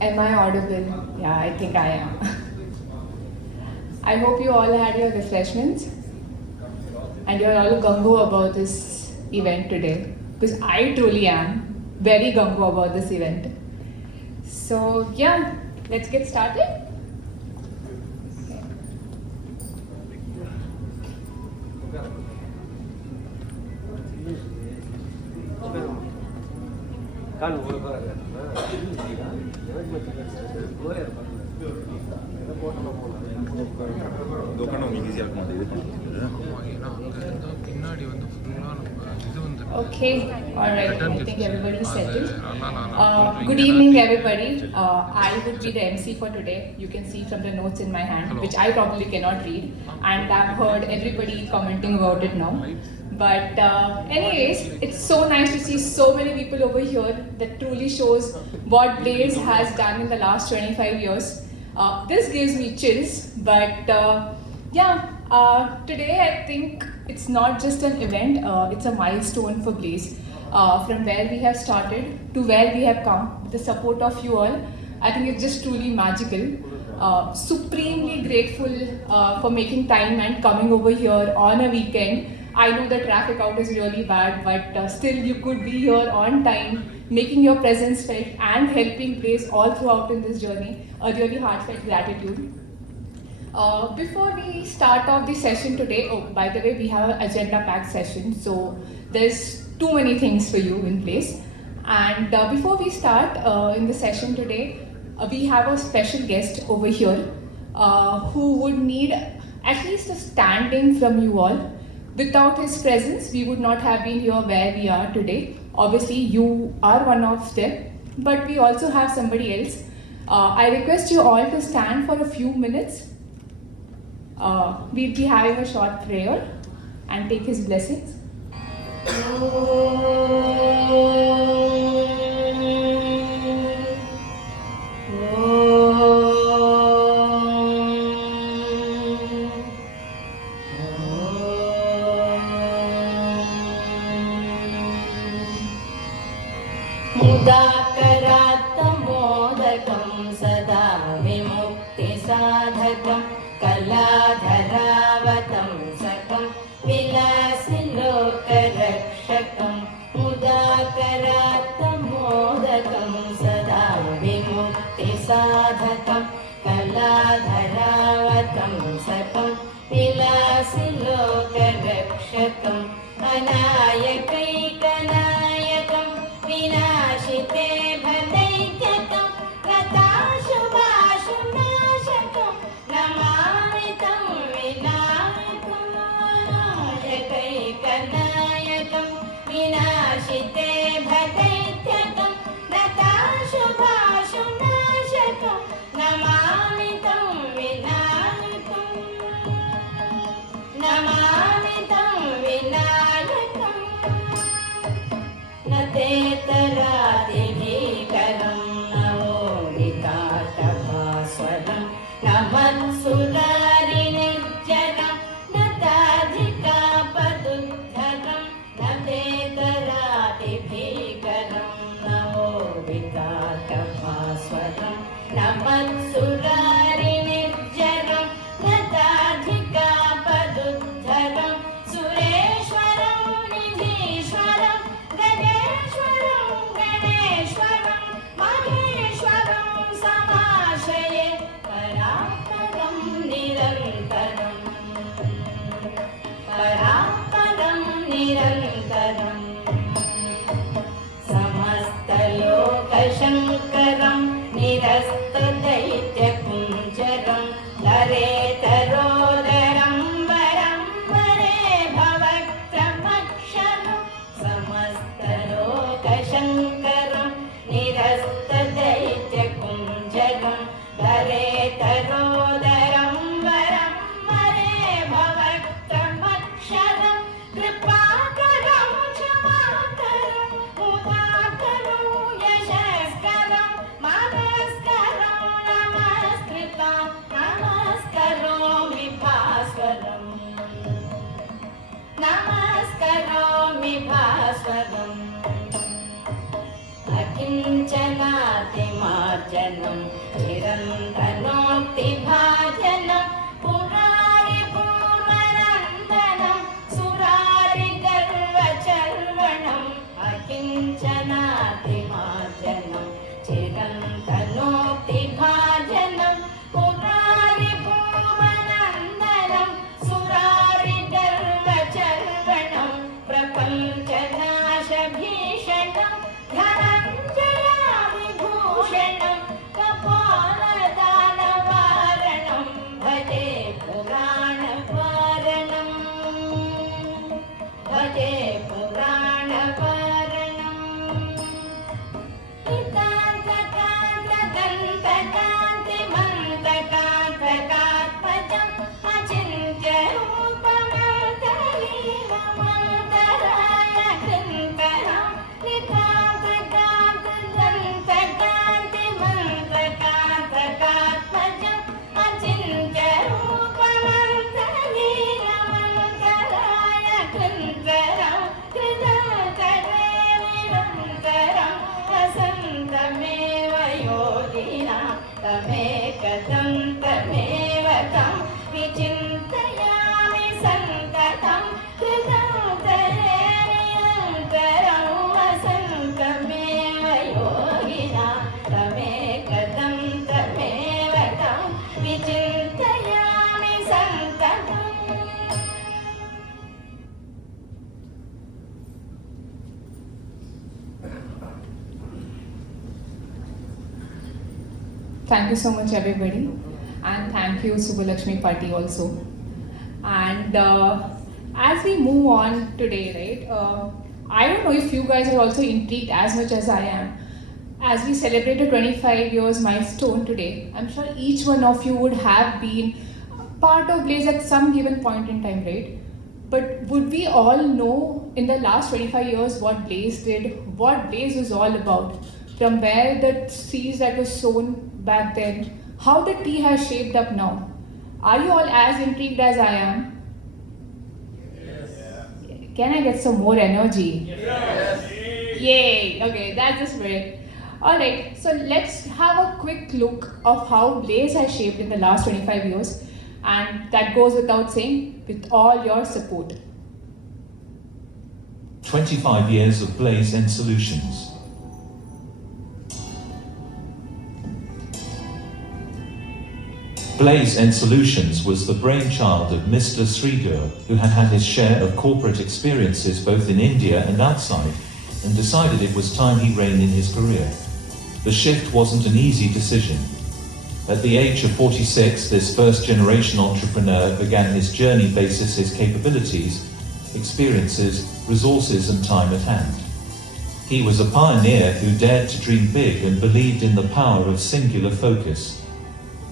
Am I audible? Yeah, I think I am. I hope you all had your refreshments and you're all gung-ho about this event today, because I truly am very gung-ho about this event. So yeah, let's get started. Okay, alright, I think everybody's settled. Good evening, everybody. I would be the MC for today. You can see from the notes in my hand, which I probably cannot read, and I've heard everybody commenting about it now. But anyways, it's so nice to see so many people over here. That truly shows what Blaze has done in the last 25 years. This gives me chills, but today I think it's not just an event, it's a milestone for Blaze. From where we have started to where we have come, with the support of you all, I think it's just truly magical. Supremely grateful for making time and coming over here on a weekend. I know the traffic out is really bad, but still you could be here on time, making your presence felt and helping Blaze all throughout in this journey. A really heartfelt gratitude. Before we start off the session today, oh, by the way, we have an agenda-packed session, so there's too many things for you in place. And before we start in the session today, we have a special guest over here who would need at least a standing from you all. Without his presence, we would not have been here where we are today. Obviously, you are one of them, but we also have somebody else. I request you all to stand for a few minutes. We'll be having a short prayer and take his blessings. मुदाकरात्तमोदकं सदा विमुक्तिसाधकं कलाधरावतं सकं विलासिलोकरक्षकं मुदाकरात्तमोदकं सदा विमुक्तिसाधकं कलाधरावतं सकं विलासिलोकरक्षकम् अनायकैकनायकं विनाशिते भदैत्यकं रताशुभाशुनाशकं नमामि तं विनायकं अनायकैकनायकं विनाशिते भदैत्यकं रताशुभाशुनाशकं नमामि तं विनायकं नमामि तं विनायकं न तेतरादिभीकरं नवोदिताटभास्वरं न मत्सुरारिनिर्जरं न ताधिकापदुद्धरं न तेतरादिभीकरं नवोदिताटभास्वरं न मत्सुरारिनिर्जरं न ताधिकापदुद्धरं सुरेश्वरं निधीश्वरं गणेश्वरं गणेश्वरं महेश्वरं समाश्रये परात्परं निरन्तरं परात्परं निरन्तरं समस्तलोकशङ्करं निरस्तदैत्यकुञ्जरं नरेतरोदरं वरं वरे भवक्रमक्षरं समस्तलोकशङ्करं निरस्तदैत्यकुञ्जरं नरेतरोदरं वरं वरे भवक्रमक्षरं कृपाकरं क्षमाकरं मुदाकरं यशस्करं मनस्करं नमस्कृतं नमस्करोमि भास्वरम् नमस्करोमि भास्वरम् अकिञ्चनाद् नातिमार्जनं चिरन्तनोक्तिभाजनं पुरारिपूर्वनन्दनं सुरारिगर्वचर्वणम् अकिञ्चनातिमार्जनं चिरन्तनोक्तिभाजनं पुरारिपूर्वनन्दनं सुरारिगर्वचर्वणं प्रपञ्चनाशभीषणं धनञ्जयाविभूषणं कपालदानवारणं भजे पुराणवारणं भजे पुराणवारणम् नितान्तकान्तदन्तकान्तिमन्तकान्तकात्मजम् अचिन्त्यरूपमन्तलीलमन्तराय कृन्तरं नितान्तकान्तदन्तकान्तिमन्तकान्तकात्मजम् अचिन्त्यरूपमन्तलीलमन्तराय कृन्तरं कृतान्तरे निरन्तरं वसन्तमेव योगिना तमेकदन्तमेव तं विचिन्तयामि सन्ततं कृतान्तरे निरन्तरं वसन्तमेव योगिना तमेकदन्तमेव तं विचिन्तयामि सन्ततम्. Thank you so much, everybody, and thank you, Subbalakshmi Patti, also. And as we move on today, right? I don't know if you guys are also intrigued as much as I am. As we celebrate a 25 years milestone today, I'm sure each one of you would have been part of Blaze at some given point in time, right? But would we all know in the last 25 years what Blaze did, what Blaze was all about, from where the seeds that was sown back then, how the tea has shaped up now? Are you all as intrigued as I am? Yes. Can I get some more energy? Yes. Yay! Okay, that's the spirit. Alright, so let's have a quick look of how Blaze has shaped in the last 25 years, and that goes without saying, with all your support. 25 years of Blaze and Solutions. Blaze and Solutions was the brainchild of Mr. Sridhar, who had had his share of corporate experiences both in India and outside, and decided it was time he reined in his career. The shift wasn't an easy decision. At the age of 46, this first-generation entrepreneur began his journey basis his capabilities, experiences, resources and time at hand. He was a pioneer who dared to dream big and believed in the power of singular focus.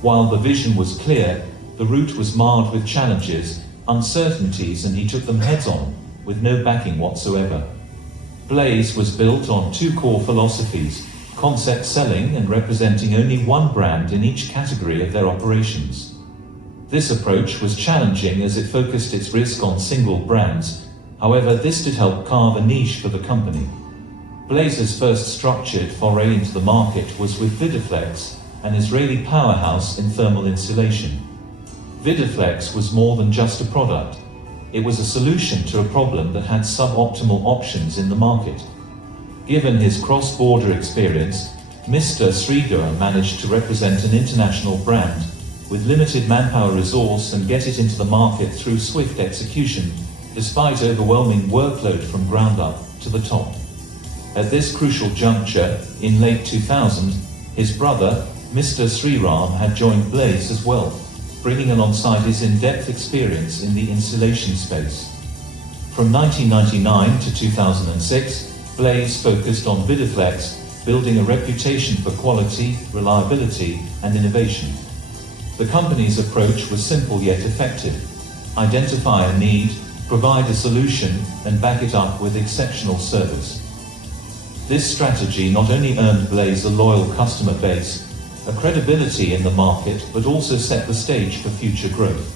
While the vision was clear, the route was marred with challenges, uncertainties, and he took them heads on, with no backing whatsoever. Blaze was built on two core philosophies: concept selling and representing only one brand in each category of their operations. This approach was challenging as it focused its risk on single brands, however this did help carve a niche for the company. Blaze's first structured foray into the market was with Vidiflex, an Israeli powerhouse in thermal insulation. Vidiflex was more than just a product. It was a solution to a problem that had suboptimal options in the market. Given his cross-border experience, Mr. Sridhar managed to represent an international brand with limited manpower resource and get it into the market through swift execution, despite overwhelming workload from ground up to the top. At this crucial juncture, in late 2000, his brother, Mr. Sriram, had joined Blaze as well, bringing alongside his in-depth experience in the insulation space. From 1999 to 2006, Blaze focused on Vidiflex, building a reputation for quality, reliability, and innovation. The company's approach was simple yet effective: identify a need, provide a solution, and back it up with exceptional service. This strategy not only earned Blaze a loyal customer base, a credibility in the market, but also set the stage for future growth.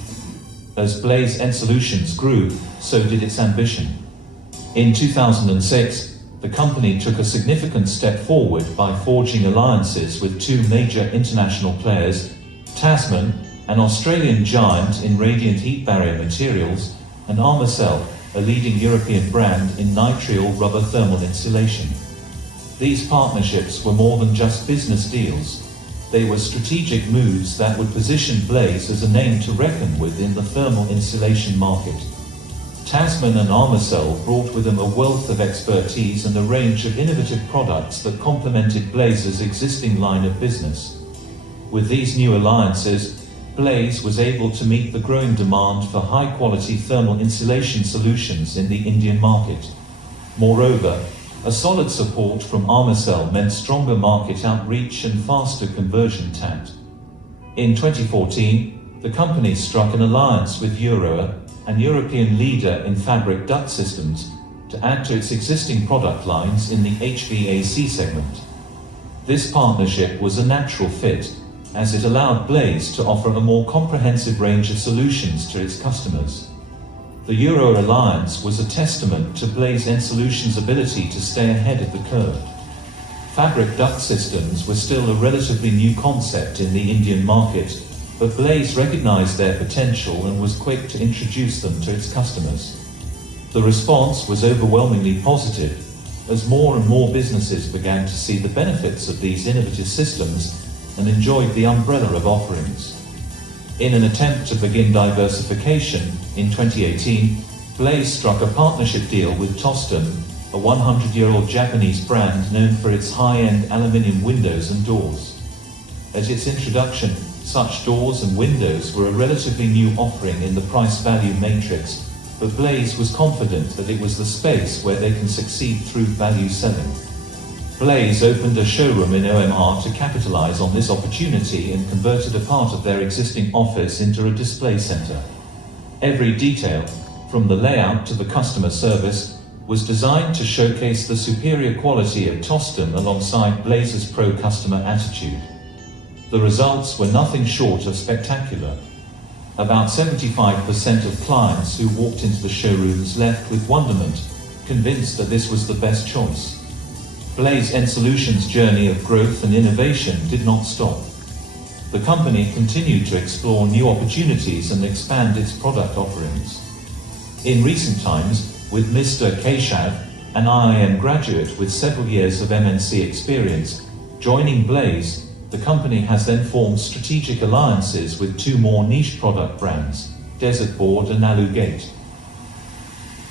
As Blaze and Solutions grew, so did its ambition. In 2006, the company took a significant step forward by forging alliances with two major international players, Tasman, an Australian giant in radiant heat barrier materials, and Armacell, a leading European brand in nitrile rubber thermal insulation. These partnerships were more than just business deals. They were strategic moves that would position Blaze as a name to reckon with in the thermal insulation market. Tasman and Armacell brought with them a wealth of expertise and a range of innovative products that complemented Blaze's existing line of business. With these new alliances, Blaze was able to meet the growing demand for high-quality thermal insulation solutions in the Indian market. Moreover, a solid support from Armacell meant stronger market outreach and faster conversion tact. In 2014, the company struck an alliance with Euroa, an European leader in fabric duct systems, to add to its existing product lines in the HVAC segment. This partnership was a natural fit, as it allowed Blaze to offer a more comprehensive range of solutions to its customers. The Euro alliance was a testament to Blaze Ensolutions' ability to stay ahead of the curve. Fabric duct systems were still a relatively new concept in the Indian market, but Blaze recognized their potential and was quick to introduce them to its customers. The response was overwhelmingly positive, as more and more businesses began to see the benefits of these innovative systems and enjoyed the umbrella of offerings. In an attempt to begin diversification, in 2018, Blaze struck a partnership deal with Tostem, a 100-year-old Japanese brand known for its high-end aluminium windows and doors. At its introduction, such doors and windows were a relatively new offering in the price-value matrix, but Blaze was confident that it was the space where they can succeed through value selling. Blaze opened a showroom in OMR to capitalize on this opportunity and converted a part of their existing office into a display center. Every detail, from the layout to the customer service, was designed to showcase the superior quality of Tostem alongside Blaze's pro-customer attitude. The results were nothing short of spectacular. About 75% of clients who walked into the showrooms left with wonderment, convinced that this was the best choice. Blaze Ensolutions' journey of growth and innovation did not stop. The company continued to explore new opportunities and expand its product offerings. In recent times, with Mr. Keshav, an IIM graduate with several years of MNC experience, joining Blaze, the company has then formed strategic alliances with two more niche product brands, Desert Board and Alugate.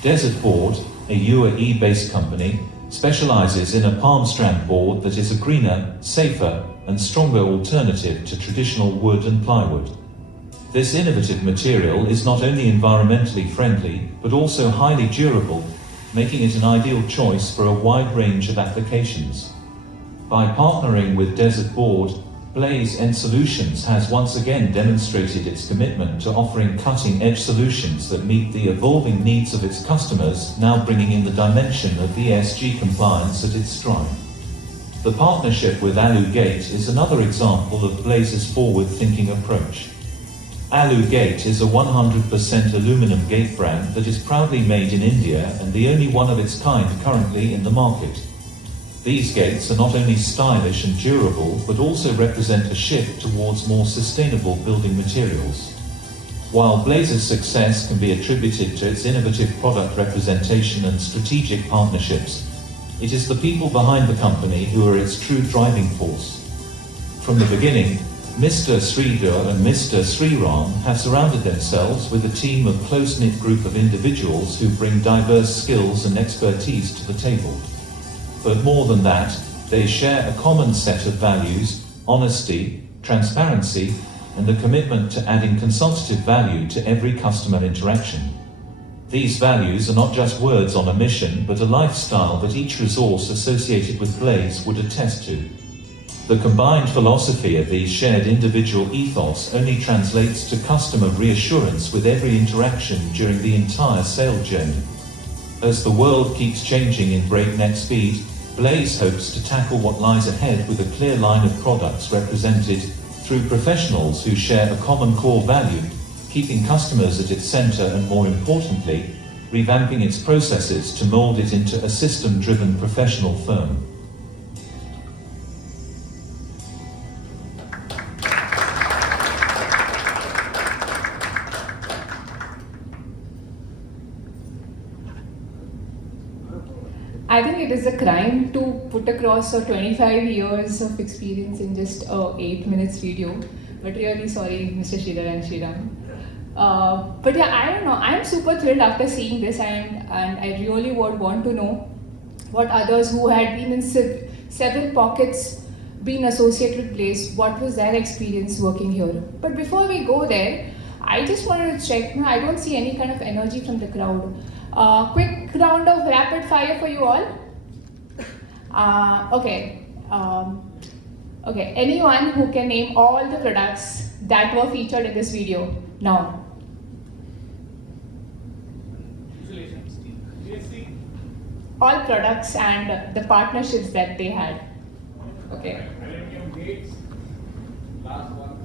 Desert Board, a UAE-based company, specializes in a palm strand board that is a greener, safer, and stronger alternative to traditional wood and plywood. This innovative material is not only environmentally friendly, but also highly durable, making it an ideal choice for a wide range of applications. By partnering with Desert Board, Blaze Ensolutions has once again demonstrated its commitment to offering cutting-edge solutions that meet the evolving needs of its customers, now bringing in the dimension of ESG compliance at its stride. The partnership with Alugate is another example of Blaze's forward-thinking approach. Alugate is a 100% aluminum gate brand that is proudly made in India and the only one of its kind currently in the market. These gates are not only stylish and durable, but also represent a shift towards more sustainable building materials. While Blaze's success can be attributed to its innovative product representation and strategic partnerships, it is the people behind the company who are its true driving force. From the beginning, Mr. Sridhar and Mr. Sriram have surrounded themselves with a team of close-knit group of individuals who bring diverse skills and expertise to the table. But more than that, they share a common set of values, honesty, transparency, and a commitment to adding consultative value to every customer interaction. These values are not just words on a mission, but a lifestyle that each resource associated with Blaze would attest to. The combined philosophy of these shared individual ethos only translates to customer reassurance with every interaction during the entire sale journey. As the world keeps changing in breakneck speed, Blaze hopes to tackle what lies ahead with a clear line of products represented through professionals who share a common core value, keeping customers at its center and, more importantly, revamping its processes to mold it into a system-driven professional firm. I think it is a crime to put across 25 years of experience in just a 8 minutes video. But really sorry, Mr. Sridhar and Sriram. But yeah, I don't know. I'm super thrilled after seeing this, and I really would want to know what others who had been in several pockets, been associated with Blaze, what was their experience working here. But before we go there, I just wanted to check. No, I don't see any kind of energy from the crowd. Quick round of rapid fire for you all. Okay. Okay. Anyone who can name all the products that were featured in this video now? All products and the partnerships that they had. Okay. Aluminum gates. Last one.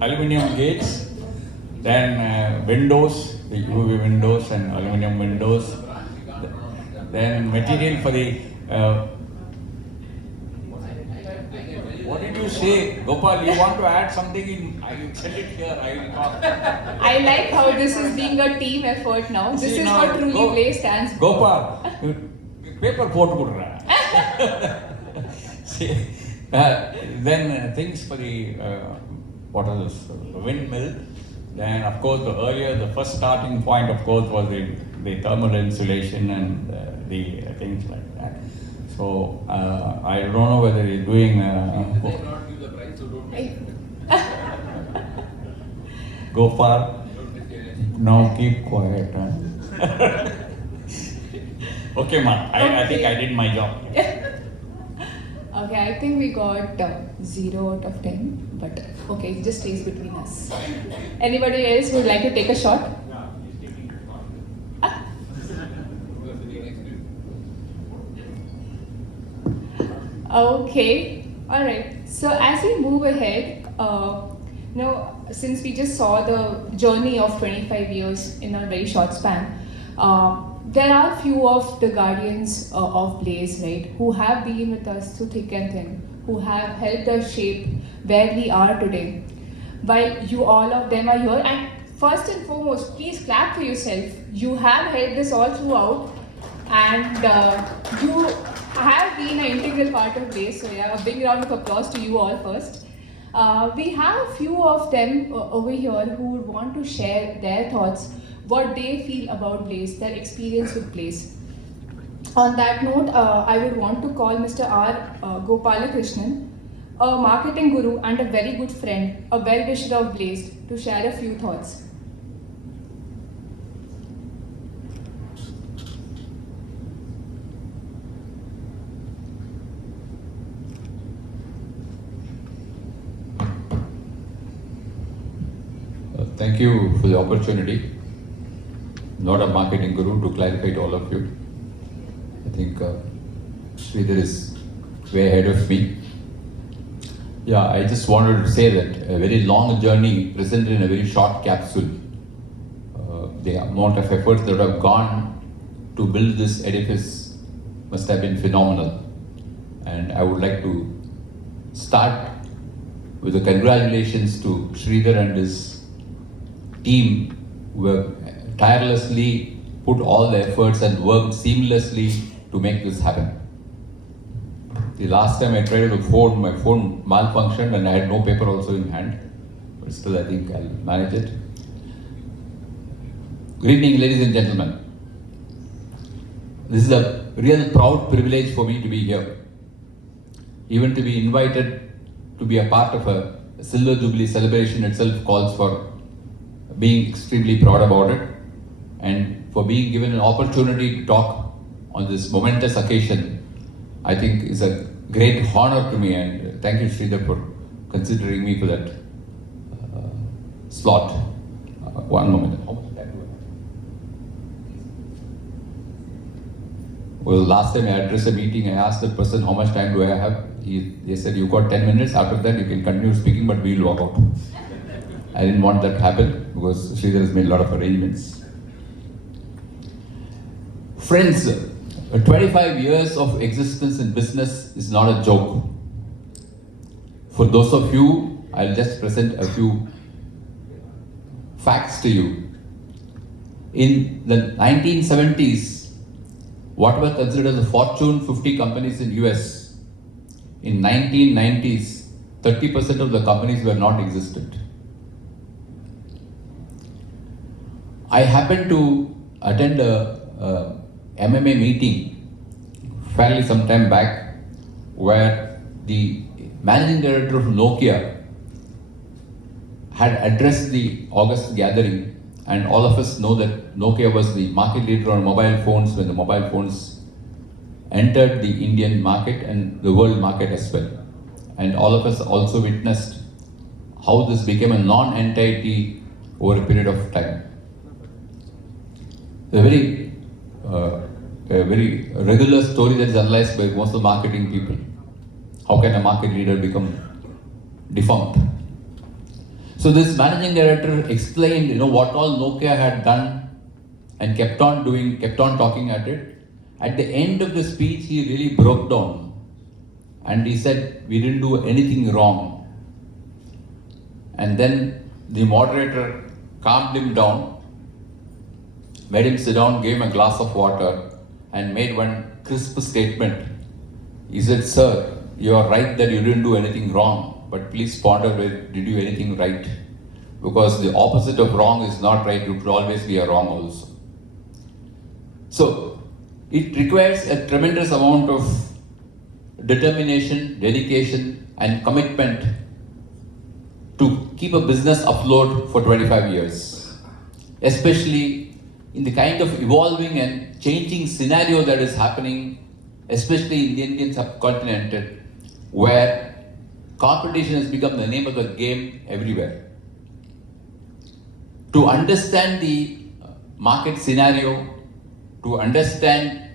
Aluminum gates. Then windows, the UV windows and aluminum windows. Then material for the. What did you say, Gopal? You want to add something in? I will send it here. I will talk. I like how this is being a team effort now. This See, is now, what truly Blaze stands for. Gopal, paper போட்டு கொடுறா. Then things for the what is this windmill. Then of course the first starting point of course was the thermal insulation and the things like that. So I don't know whether you're doing. Gopal, now keep quiet. Huh? Okay, ma. I think I did my job. Okay, I think we got 0 out of 10, but okay, it just stays between us. Anybody else would like to take a shot? Okay, all right. So as we move ahead, since we just saw the journey of 25 years in a very short span, there are few of the guardians of Blaze, right, who have been with us through thick and thin, who have helped us shape where we are today. While you all of them are here, and first and foremost, please clap for yourself. You have helped us all throughout, and you have been an integral part of Blaze. So yeah, a big round of applause to you all first. We have a few of them over here who would want to share their thoughts, what they feel about Blaze, their experience with Blaze. On that note, I would want to call Mr. R. Gopalakrishnan, a marketing guru and a very good friend, a well-wisher of Blaze, to share a few thoughts. Thank you for the opportunity. Not a marketing guru, to clarify to all of you. I think Sridhar is way ahead of me. Yeah, I just wanted to say that a very long journey presented in a very short capsule. The amount of efforts that have gone to build this edifice must have been phenomenal. And I would like to start with the congratulations to Sridhar and his team who have tirelessly put all the efforts and worked seamlessly to make this happen. The last time I tried to phone, my phone malfunctioned and I had no paper also in hand. But still I think I'll manage it. Good evening, ladies and gentlemen. This is a real proud privilege for me to be here. Even to be invited to be a part of a Silver Jubilee celebration itself calls for being extremely proud about it, and for being given an opportunity to talk on this momentous occasion, I think is a great honor to me, and thank you, Sridhar, for considering me for that slot. One moment. Well, last time I addressed a meeting, I asked the person how much time do I have. They said, you've got 10 minutes, after that you can continue speaking, but we'll walk out. I didn't want that to happen because Sridhar has made a lot of arrangements. Friends, 25 years of existence in business is not a joke. For those of you, I'll just present a few facts to you. In the 1970s, what were considered the Fortune 50 companies in US, in 1990s, 30% of the companies were not existent. I happened to attend a MMA meeting fairly some time back where the managing director of Nokia had addressed the August gathering, and all of us know that Nokia was the market leader on mobile phones when the mobile phones entered the Indian market and the world market as well. And all of us also witnessed how this became a non-entity over a period of time. A very regular story that is analyzed by most of the marketing people. How can a market leader become defunct? So this managing director explained, what all Nokia had done and kept on doing, kept on talking at it. At the end of the speech, he really broke down and he said, we didn't do anything wrong. And then the moderator calmed him down, made him sit down, gave him a glass of water and made one crisp statement. He said, sir, you are right that you didn't do anything wrong, but please ponder whether did you do anything right? Because the opposite of wrong is not right, it could always be a wrong also. So, it requires a tremendous amount of determination, dedication and commitment to keep a business afloat for 25 years. Especially in the kind of evolving and changing scenario that is happening, especially in the Indian subcontinent, where competition has become the name of the game everywhere. To understand the market scenario, to understand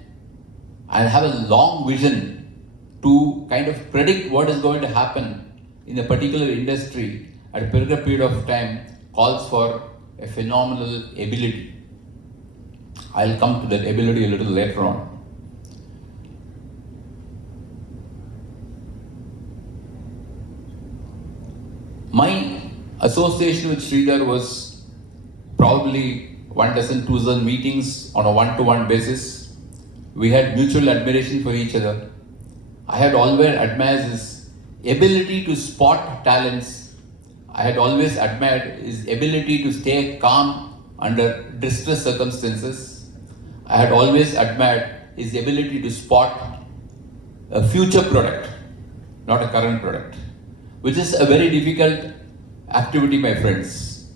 and have a long vision to kind of predict what is going to happen in a particular industry at a particular period of time calls for a phenomenal ability. I'll come to that ability a little later on. My association with Sridhar was probably 1 dozen, 2 dozen meetings on a one-to-one basis. We had mutual admiration for each other. I had always admired his ability to spot talents. I had always admired his ability to stay calm under distress circumstances. I had always admired his ability to spot a future product, not a current product, which is a very difficult activity, my friends.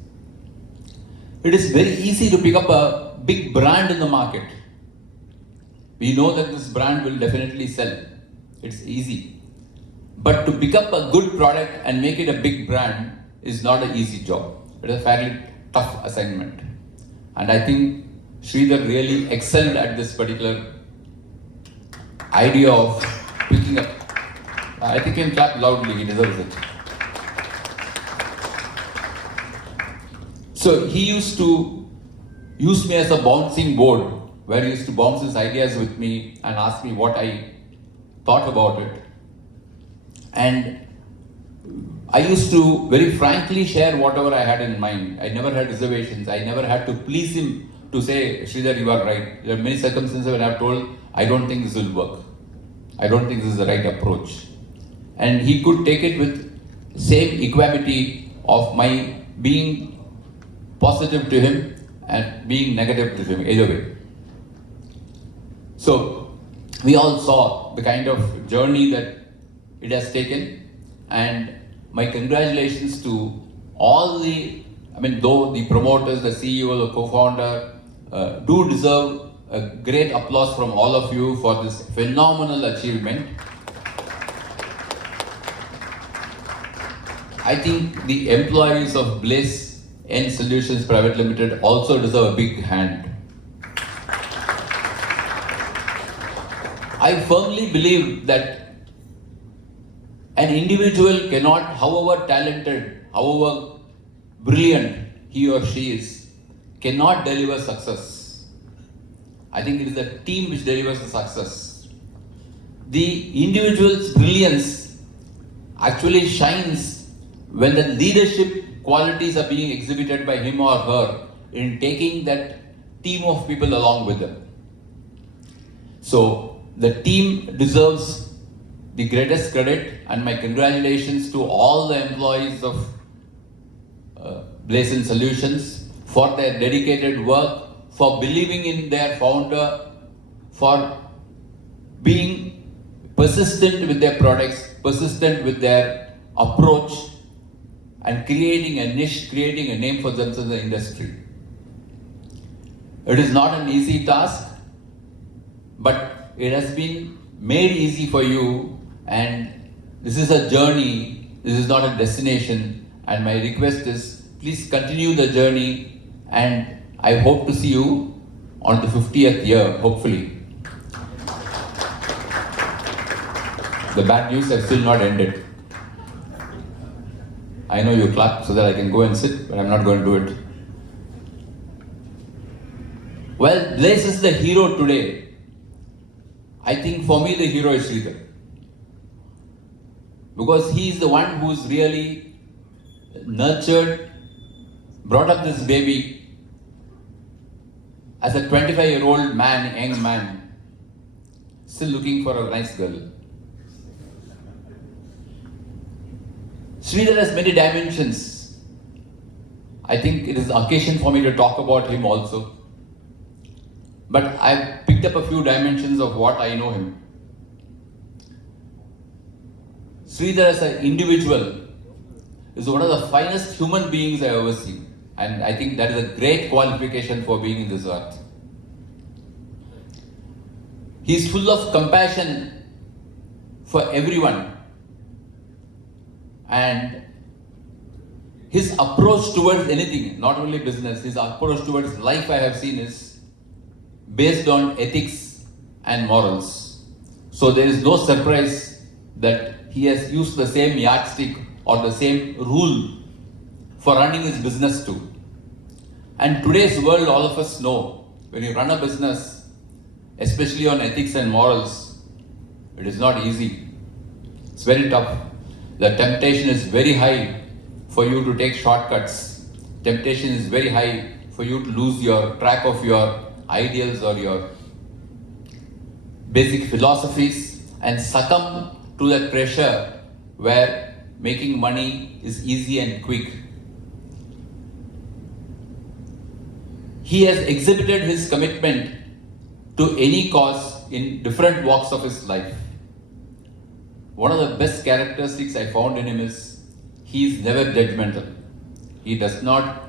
It is very easy to pick up a big brand in the market. We know that this brand will definitely sell. It's easy. But to pick up a good product and make it a big brand is not an easy job. It is a fairly tough assignment. And I think Sridhar really excelled at this particular idea of picking up. I think he can clap loudly, he deserves it. So he used to use me as a bouncing board, where he used to bounce his ideas with me and ask me what I thought about it. And I used to very frankly share whatever I had in mind. I never had reservations. I never had to please him to say, Sridhar, you are right. There are many circumstances when I have told, I don't think this will work. I don't think this is the right approach. And he could take it with same equanimity of my being positive to him and being negative to him, either way. So we all saw the kind of journey that it has taken, and my congratulations to all though the promoters, the CEO, the co-founder do deserve a great applause from all of you for this phenomenal achievement. I think the employees of Bliss N Solutions Private Limited also deserve a big hand. I firmly believe that an individual cannot, however talented, however brilliant he or she is, cannot deliver success I think it is the team which delivers the success. The individual's brilliance actually shines when the leadership qualities are being exhibited by him or her in taking that team of people along with them. So the team deserves the greatest credit, and my congratulations to all the employees of Blazon Solutions for their dedicated work, for believing in their founder, for being persistent with their products, persistent with their approach, and creating a niche, creating a name for themselves in the industry. It is not an easy task, but it has been made easy for you, and this is a journey, this is not a destination, and my request is please continue the journey, and I hope to see you on the 50th year, hopefully. The bad news has still not ended. I know you clap so that I can go and sit, but I'm not going to do it. Well, Blaze is the hero today. I think for me the hero is Sridhar. Because he is the one who's really nurtured, brought up this baby as a 25-year-old man, young man, still looking for a nice girl. Sridhar has many dimensions. I think it is the occasion for me to talk about him also. But I've picked up a few dimensions of what I know him. Sridhar as an individual is one of the finest human beings I've ever seen. And I think that is a great qualification for being in this earth. He's full of compassion for everyone. And his approach towards anything, not only business, his approach towards life I have seen is based on ethics and morals. So there is no surprise that he has used the same yardstick or the same rule for running his business too. And today's world, all of us know, when you run a business, especially on ethics and morals, it is not easy. It's very tough. The temptation is very high for you to take shortcuts. Temptation is very high for you to lose your track of your ideals or your basic philosophies and succumb to that pressure where making money is easy and quick. He has exhibited his commitment to any cause in different walks of his life. One of the best characteristics I found in him is he is never judgmental. He does not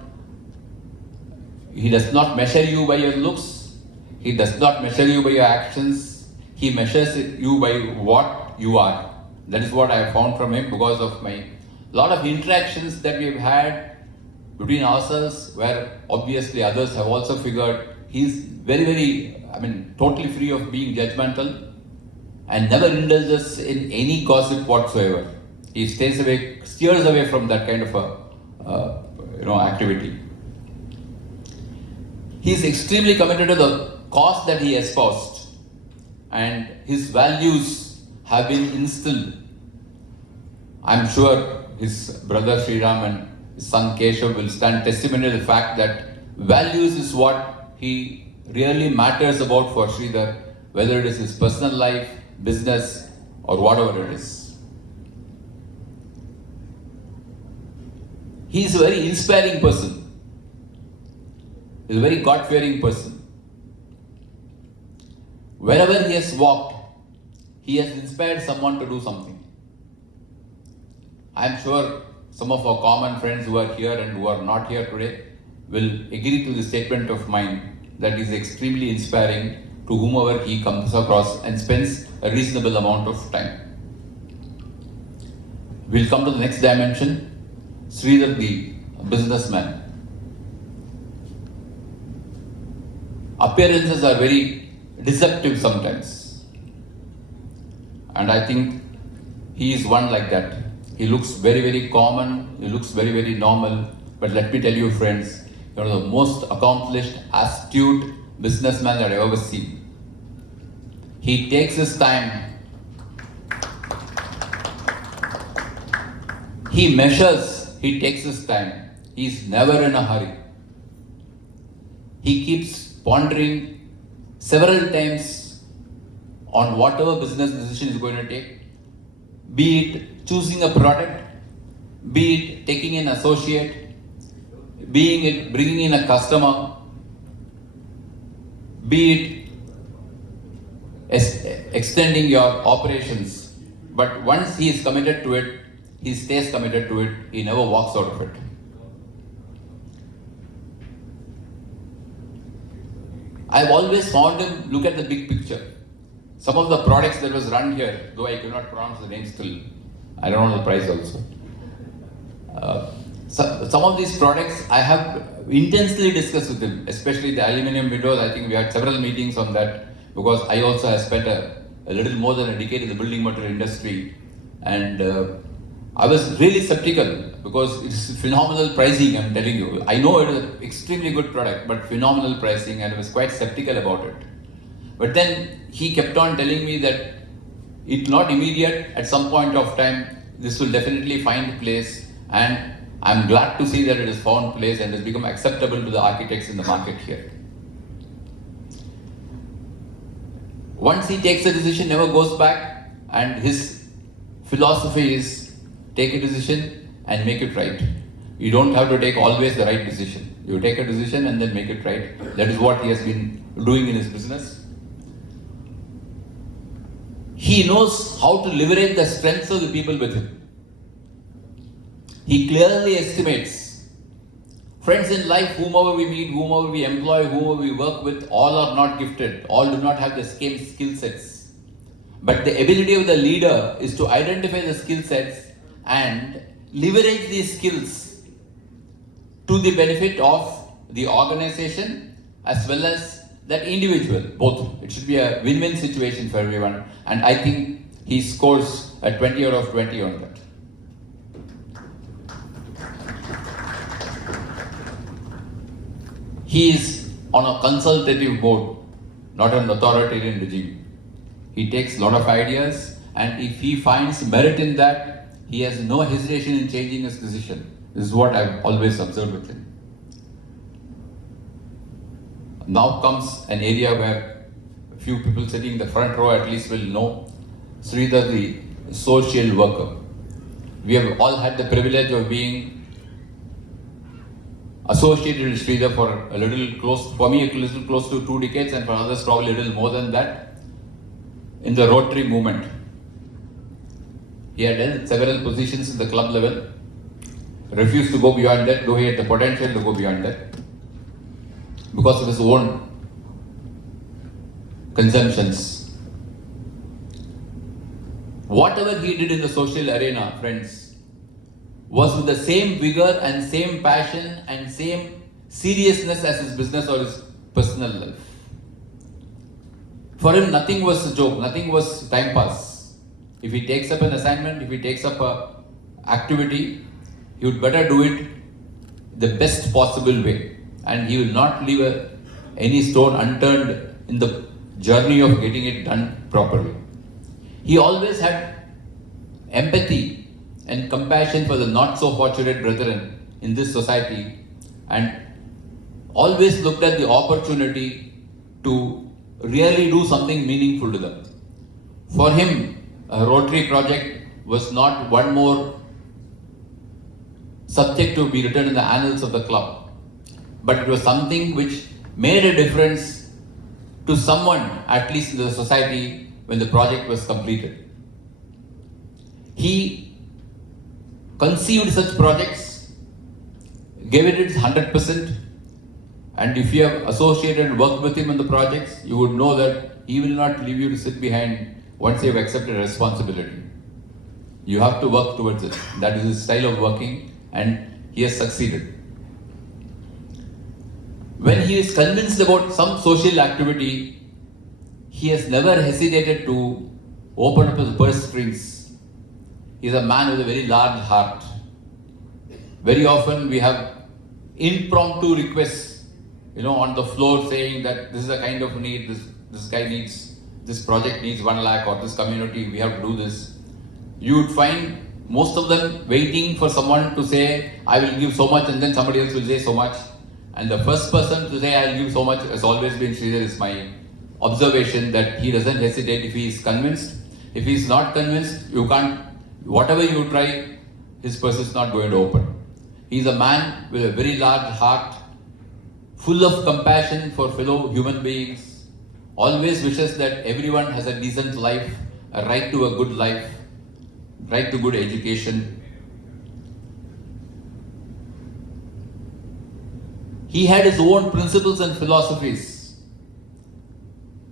measure you by your looks. He does not measure you by your actions. He measures you by what you are. That is what I have found from him because of my lot of interactions that we have had between ourselves, where obviously others have also figured he's very, totally free of being judgmental and never indulges in any gossip whatsoever. He steers away from that kind of activity. He is extremely committed to the cause that he espoused, and his values have been instilled. I'm sure his brother Sriram and his son Keshav will stand testimony to the fact that values is what he really matters about for Sridhar, whether it is his personal life, business, or whatever it is. He is a very inspiring person. He is a very God-fearing person. Wherever he has walked, he has inspired someone to do something. I am sure some of our common friends who are here and who are not here today will agree to the statement of mine that is extremely inspiring to whomever he comes across and spends a reasonable amount of time. We'll come to the next dimension, Sridhar the businessman. Appearances are very deceptive sometimes. And I think he is one like that. He looks very common, he looks very normal, but let me tell you friends, you are the most accomplished, astute, businessman that I've ever seen. He takes his time. He measures, he takes his time. He's never in a hurry. He keeps pondering several times on whatever business decision he's going to take, be it choosing a product, be it taking an associate, being it bringing in a customer, be it extending your operations. But once he is committed to it, he stays committed to it, he never walks out of it. I've always found him look at the big picture. Some of the products that was run here, though I cannot pronounce the name still, I don't know the price also. Some of these products I have intensely discussed with him, especially the aluminum windows. I think we had several meetings on that because I also have spent a little more than a decade in the building material industry, and I was really skeptical because it's phenomenal pricing, I'm telling you. I know it is an extremely good product, but phenomenal pricing, and I was quite skeptical about it. But then he kept on telling me that it's not immediate, at some point of time, this will definitely find place, and I'm glad to see that it has found place and has become acceptable to the architects in the market here. Once he takes a decision, never goes back, and his philosophy is take a decision and make it right. You don't have to take always the right decision. You take a decision and then make it right. That is what he has been doing in his business. He knows how to leverage the strengths of the people with him. He clearly estimates. Friends in life, whomever we meet, whomever we employ, whomever we work with, all are not gifted. All do not have the same skill sets. But the ability of the leader is to identify the skill sets and leverage these skills to the benefit of the organization as well as that individual, both. It should be a win-win situation for everyone. And I think he scores a 20 out of 20 on that. He is on a consultative board, not an authoritarian regime. He takes a lot of ideas, and if he finds merit in that, he has no hesitation in changing his decision. This is what I've always observed with him. Now comes an area where a few people sitting in the front row at least will know Sridhar, the social worker. We have all had the privilege of being associated with Sridhar for a little close, for me a little close to 2 decades, and for others probably a little more than that, in the Rotary movement. He had held several positions in the club level, refused to go beyond that, though he had the potential to go beyond that, because of his own consumptions. Whatever he did in the social arena, friends, was with the same vigor and same passion and same seriousness as his business or his personal life. For him, nothing was a joke, nothing was time pass. If he takes up an assignment, if he takes up an activity, he would better do it the best possible way. And he will not leave any stone unturned in the journey of getting it done properly. He always had empathy and compassion for the not so fortunate brethren in this society, and always looked at the opportunity to really do something meaningful to them. For him, a Rotary project was not one more subject to be written in the annals of the club, but it was something which made a difference to someone, at least in the society, when the project was completed. He conceived such projects, gave it its 100%, and if you have associated, worked with him on the projects, you would know that he will not leave you to sit behind once you have accepted a responsibility. You have to work towards it. That is his style of working, and he has succeeded. When he is convinced about some social activity, he has never hesitated to open up his purse strings. He is a man with a very large heart. Very often we have impromptu requests on the floor saying that this is the kind of need, this guy needs, this project needs 1 lakh, or this community, we have to do this. You would find most of them waiting for someone to say, I will give so much, and then somebody else will say so much. And the first person to say, I will give so much, has always been Sridhar. Is my observation that he doesn't hesitate if he is convinced. If he is not convinced, you can't, whatever you try, his purse is not going to open. He is a man with a very large heart, full of compassion for fellow human beings, always wishes that everyone has a decent life, a right to a good life, right to good education. He had his own principles and philosophies,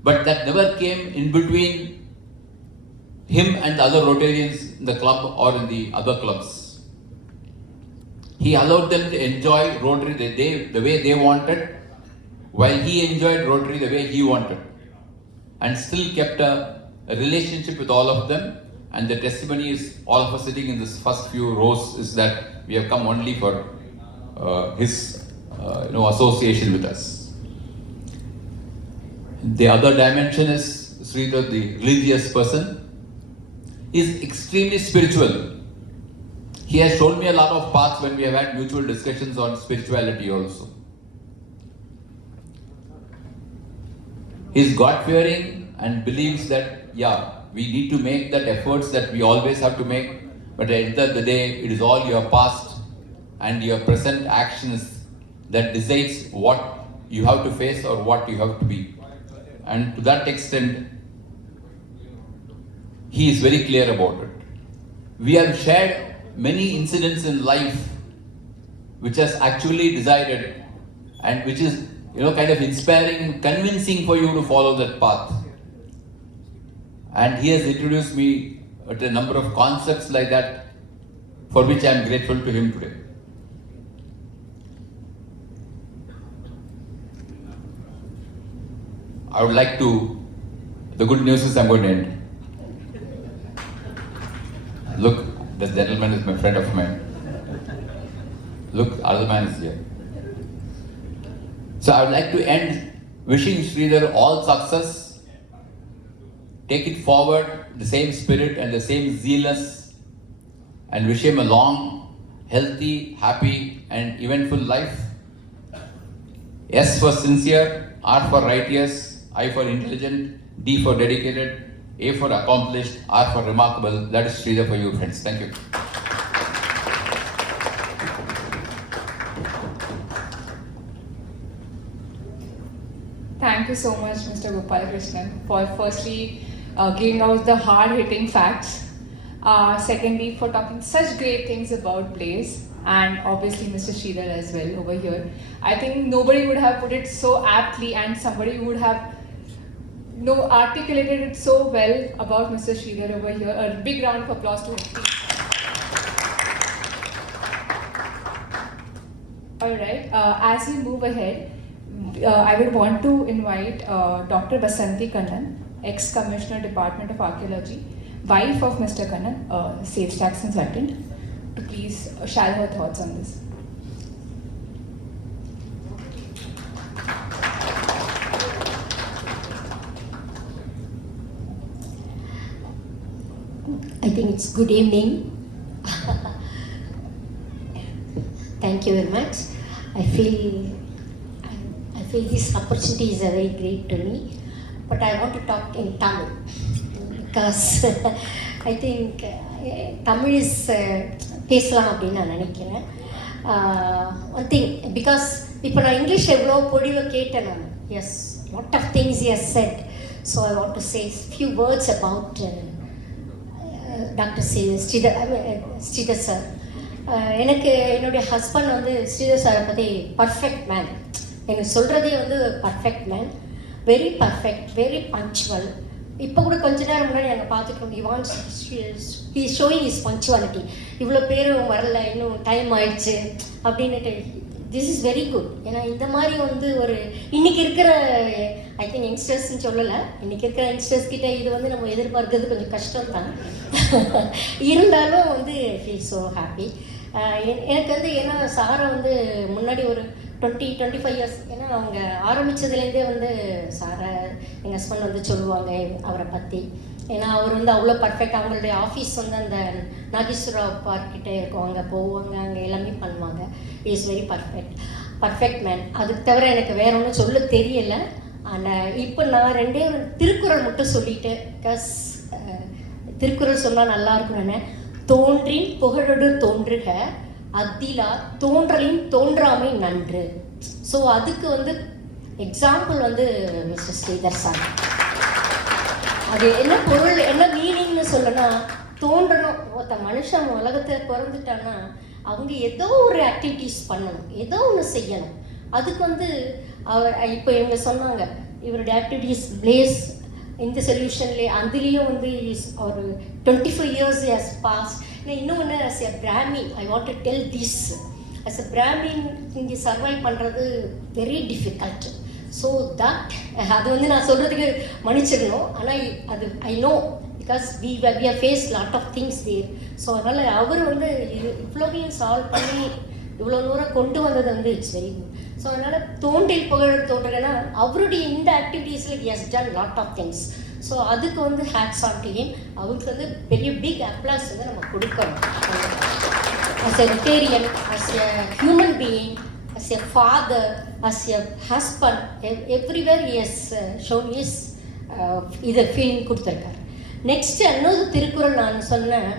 but that never came in between him and the other Rotarians in the club or in the other clubs. He allowed them to enjoy Rotary the way they wanted, while he enjoyed Rotary the way he wanted, and still kept a relationship with all of them. And the testimony is, all of us sitting in this first few rows, is that we have come only for his association with us. The other dimension is Sridhar, the religious person, is extremely spiritual. He has shown me a lot of paths when we have had mutual discussions on spirituality also. He is God-fearing and believes that, we need to make that efforts that we always have to make, but at the end of the day, it is all your past and your present actions that decides what you have to face or what you have to be. And to that extent, he is very clear about it. We have shared many incidents in life which has actually decided and which is kind of inspiring, convincing for you to follow that path. And he has introduced me to a number of concepts like that, for which I am grateful to him today. I would like to, the good news is I'm going to end. Look, this gentleman is my friend of mine. Look, other man is here. So I would like to end wishing Sridhar all success. Take it forward, the same spirit and the same zealous, and wish him a long, healthy, happy and eventful life. S for sincere, R for righteous, I for intelligent, D for dedicated, A for accomplished, R for remarkable. That is Sridhar for you, friends. Thank you. Thank you so much, Mr. Gopalakrishnan, for firstly giving out the hard-hitting facts. Secondly, for talking such great things about Blaze, and obviously Mr. Sridhar as well over here. I think nobody would have put it so aptly, and somebody would have articulated it so well about Mr. Sridhar over here. A big round of applause to him, please. All right, as we move ahead, I would want to invite Dr. Basanti Kannan, ex-Commissioner, Department of Archaeology, wife of Mr. Kannan, sales tax consultant, to please share her thoughts on this. I think it's good evening. Thank you very much. I feel this opportunity is very great to me, but I want to talk in Tamil because I think Tamil is பேசலாம் அப்படின்னு நான் நினைக்கிறேன். One thing, because இப்போ நான் English எவ்வளோ பொடிவை கேட்டேன் நான். Yes, lot of things he has said. So I want to say few words about Dr. Sridhar sir. எனக்கு என்னுடைய ஹஸ்பண்ட் வந்து ஸ்ரீதர் சாரை பற்றி பர்ஃபெக்ட் மேன். எனக்கு சொல்கிறதே வந்து perfect man, very perfect, very punctual. இப்போ கூட கொஞ்ச நேரம் முன்னாடி நாங்கள் பார்த்துட்டோம், ஹி ஷோயிங் இஸ் பங்க்சுவாலிட்டி. இவ்வளோ பேரும் வரல, இன்னும் டைம் ஆயிடுச்சு அப்படின்னுட்டு. This is very good. ஏன்னா இந்த மாதிரி வந்து ஒரு இன்றைக்கி இருக்கிற ஐ திங்க் யங்ஸ்டர்ஸ்ன்னு சொல்லலை, இன்றைக்கி இருக்கிற யங்ஸ்டர்ஸ் கிட்ட இது வந்து நம்ம எதிர்பார்க்கறது கொஞ்சம் கஷ்டம் தான். இருந்தாலும் வந்து ஃபீல் ஸோ ஹாப்பி. எனக்கு வந்து ஏன்னா சாரை வந்து முன்னாடி ஒரு 25 இயர்ஸ். ஏன்னா அவங்க ஆரம்பித்ததுலேருந்தே வந்து சாரை எங்கள் ஹஸ்பண்ட் வந்து சொல்லுவாங்க அவரை பற்றி. ஏன்னா அவர் வந்து அவ்வளோ பர்ஃபெக்ட். அவங்களுடைய ஆஃபீஸ் வந்து அந்த நாகேஸ்வரா பார்க்கிட்டே இருக்கும், அங்கே போவாங்க, அங்கே எல்லாமே பண்ணுவாங்க. Is very perfect man. அதுக்கு தவிர எனக்கு வேற ஒன்றும் சொல்ல தெரியலை. ஆனால் இப்போ நான் ரெண்டே திருக்குறள் மட்டும் சொல்லிட்டு, பிகாஸ் திருக்குறள் சொன்னால் நல்லா இருக்கும்னு. தோன்றின் புகழோடு தோன்றுக அத்திலா தோன்றலின் தோன்றாமை நன்று. ஸோ அதுக்கு வந்து எக்ஸாம்பிள் வந்து மிஸ்டர் ஸ்ரீதர் சார். அது என்ன பொருள், என்ன மீனிங்னு சொல்லனா, தோன்றணும். ஒருத்த மனுஷன் உலகத்தில் பிறந்துட்டான்னா அவங்க ஏதோ ஒரு ஆக்டிவிட்டீஸ் பண்ணணும், ஏதோ ஒன்று செய்யணும். அதுக்கு வந்து அவர் இப்போ இவங்க சொன்னாங்க இவருடைய ஆக்டிவிட்டீஸ் பிளேஸ் இந்த சொல்யூஷன்லேயே அதுலேயும் வந்து ஒரு 25 இயர்ஸ் ஹஸ் பாஸ். இன்னொன்று as a Brahmin I want to tell this, as a Brahmin இங்கே சர்வைவ் பண்ணுறது வெரி டிஃபிகல்ட். ஸோ தட் அது வந்து நான் சொல்கிறதுக்கு மன்னிச்சிடணும். ஆனால் அது I know because we have faced lot of things there. So அதனால் அவர் வந்து இவ்வளோவையும் சால்வ் பண்ணி இவ்வளோ தூரம் கொண்டு வந்தது வந்து இட்ஸ் வெரி குட். ஸோ அதனால் தோன்றில் புகழ் தோன்றுறேன்னா அவருடைய இந்த ஆக்டிவிட்டீஸில் he has done lot of things. So அதுக்கு வந்து ஹேட்ஸ் ஆன் டு ஹிம். அவருக்கு வந்து பெரிய பிக் அப்ளாஸ் வந்து நம்ம கொடுக்கணும். as a Rotarian, as a human being, as a father, as a husband, everywhere he has shown his இதை feeling கொடுத்துருக்காரு. நெக்ஸ்ட் இன்னொரு திருக்குறள் நான் சொன்னேன்,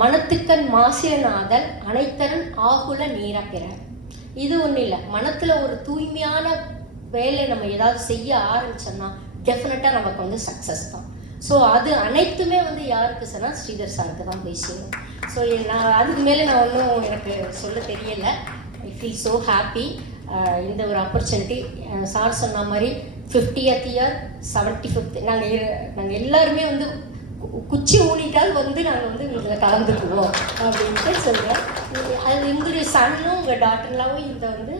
மனத்துக்கண் மாசியனாதல் அனைத்தரன் ஆகுல நீரப்பிற. இது ஒன்றும் இல்லை, மனத்தில் ஒரு தூய்மையான வேலை நம்ம ஏதாவது செய்ய ஆரம்பிச்சோம்னா டெஃபினட்டாக நமக்கு வந்து சக்ஸஸ் தான். ஸோ அது அனைத்துமே வந்து யாருக்கு சொன்னால் ஸ்ரீதர் சாருக்கு தான் போய் சேரும். ஸோ நான் அதுக்கு மேலே நான் ஒன்றும் எனக்கு சொல்ல தெரியலை. ஐ ஃபீல் ஸோ ஹாப்பி இந்த ஒரு ஆப்பர்ச்சுனிட்டி. சார் சொன்ன மாதிரி 50th இயர் 75th நாங்கள் எல்லாருமே வந்து குச்சி ஊனிட்டால் வந்து நாங்கள் வந்து இதில் கலந்துக்குவோம் அப்படின்ட்டு சொல்கிறேன். அது எங்களுடைய சன்னும் உங்கள் டாட்டர்லாவும் இந்த வந்து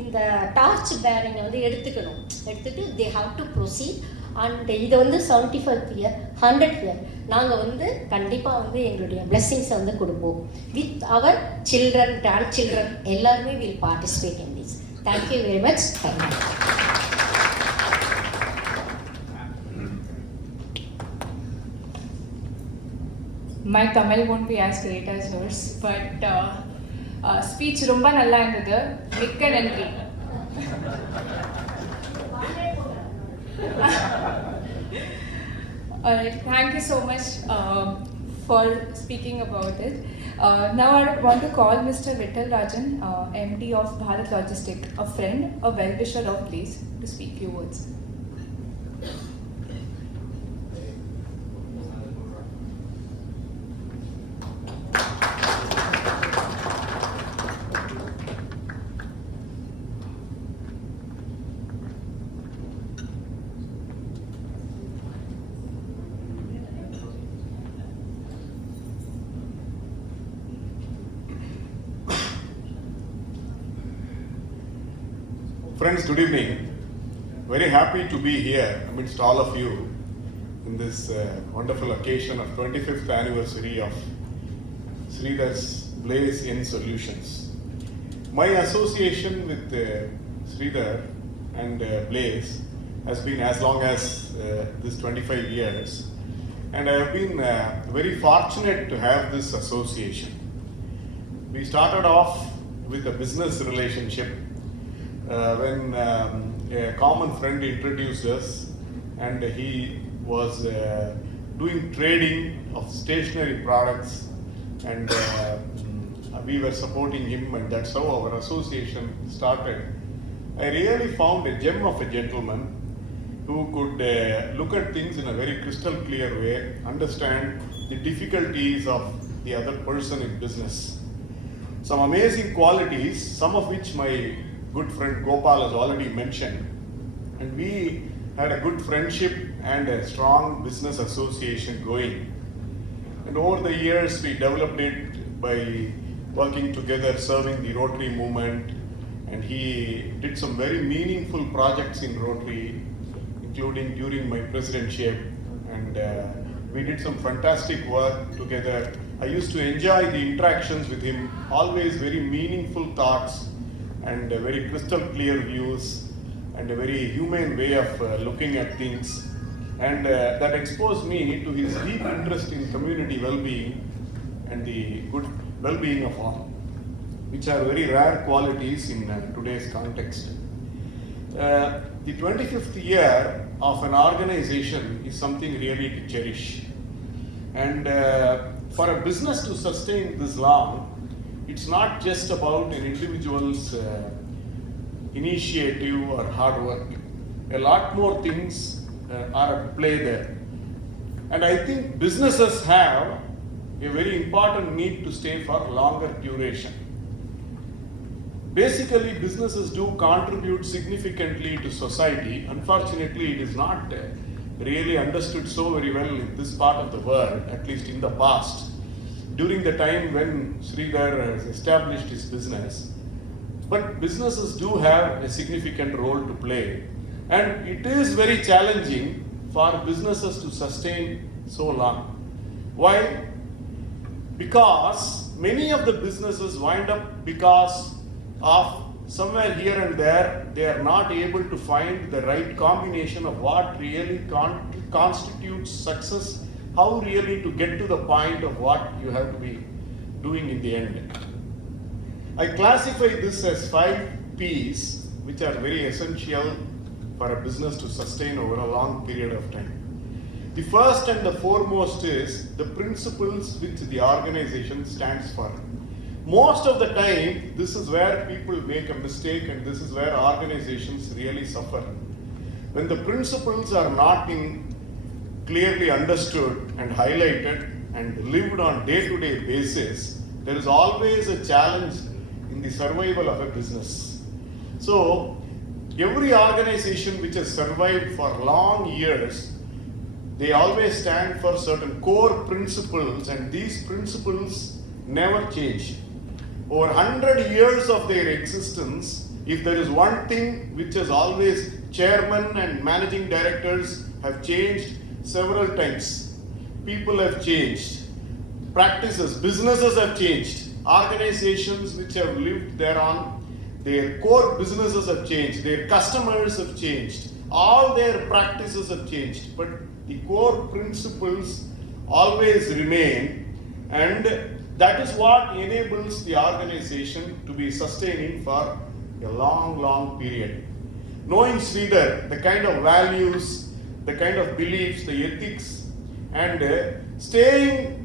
இந்த டார்ச் பேரிங்கை வந்து எடுத்துட்டு they have to proceed. And இதை வந்து 75th இயர் 100th இயர் நாங்கள் வந்து கண்டிப்பாக வந்து எங்களுடைய பிளெஸ்ஸிங்ஸை வந்து கொடுப்போம். With our children, grand children எல்லாருமே will participate in this. Thank you very much. My Tamil won't be as great as yours, but speech ரொம்ப நல்லா இருந்தது. மிக்க நன்றி. Alright, thank you so much for speaking about it. Now I want to call Mr. Vittal Rajan, MD of Bharat Logistics, a friend, a well-wisher of Blaze, to speak few words. Friends, good evening. Very happy to be here amidst all of you in this wonderful occasion of 25th anniversary of Sridhar's Blaze in Solutions. My association with Sridhar and Blaze has been as long as this 25 years, and I have been very fortunate to have this association. We started off with a business relationship when a common friend introduced us, and he was doing trading of stationery products, and we were supporting him, and that's how our association started. I really found a gem of a gentleman who could look at things in a very crystal clear way, understand the difficulties of the other person in business. Some amazing qualities, some of which my good friend Gopal has already mentioned, and we had a good friendship and a strong business association going. And over the years we developed it by working together, serving the Rotary movement, and he did some very meaningful projects in Rotary, including during my presidentship, and we did some fantastic work together. I used to enjoy the interactions with him, always very meaningful thoughts, and very crystal clear views and a very humane way of looking at things, and that exposed me to his deep interest in community well-being and the good well-being of all, which are very rare qualities in today's context. The 25th year of an organization is something really to cherish. And for a business to sustain this long, it's not just about an individual's initiative or hard work. A lot more things are at play there. And I think businesses have a very important need to stay for longer duration. Basically, businesses do contribute significantly to society. Unfortunately, it is not really understood so very well in this part of the world, at least in the past. During the time when Sridhar has established his business, but businesses do have a significant role to play, and it is very challenging for businesses to sustain so long. Why? Because many of the businesses wind up because of somewhere here and there, they are not able to find the right combination of what really constitutes success, how really to get to the point of what you have to be doing in the end. I classify this as 5 P's, which are very essential for a business to sustain over a long period of time. The first and the foremost is the principles which the organization stands for. Most of the time, this is where people make a mistake, and this is where organizations really suffer. When the principles are not clearly understood and highlighted and lived on day-to-day basis, there is always a challenge in the survival of a business. So, every organization which has survived for long years, they always stand for certain core principles, and these principles never change. Over 100 years of their existence, if there is one thing which has always chairman and managing directors have changed several times, people have changed, practices, businesses have changed, organizations which have lived thereon, their core businesses have changed, their customers have changed, all their practices have changed, but the core principles always remain, and that is what enables the organization to be sustaining for a long, long period. Knowing Sridhar, the kind of values, the kind of beliefs, the ethics, and staying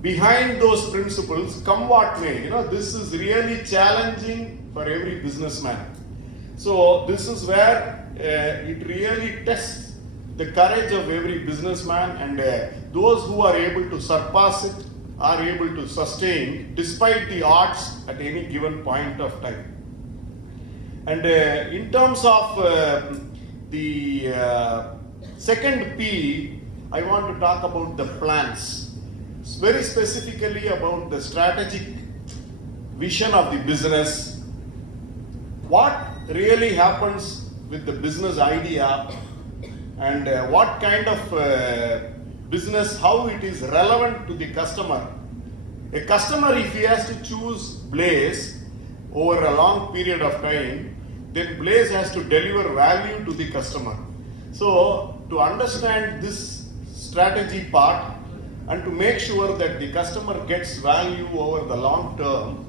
behind those principles, come what may. This is really challenging for every businessman. So this is where it really tests the courage of every businessman, and those who are able to surpass it are able to sustain despite the odds at any given point of time. And in terms of the second P, I want to talk about the plans. Very specifically about the strategic vision of the business. What really happens with the business idea, and what kind of business, how it is relevant to the customer. A customer, if he has to choose Blaze over a long period of time, then Blaze has to deliver value to the customer. So, to understand this strategy part and to make sure that the customer gets value over the long term,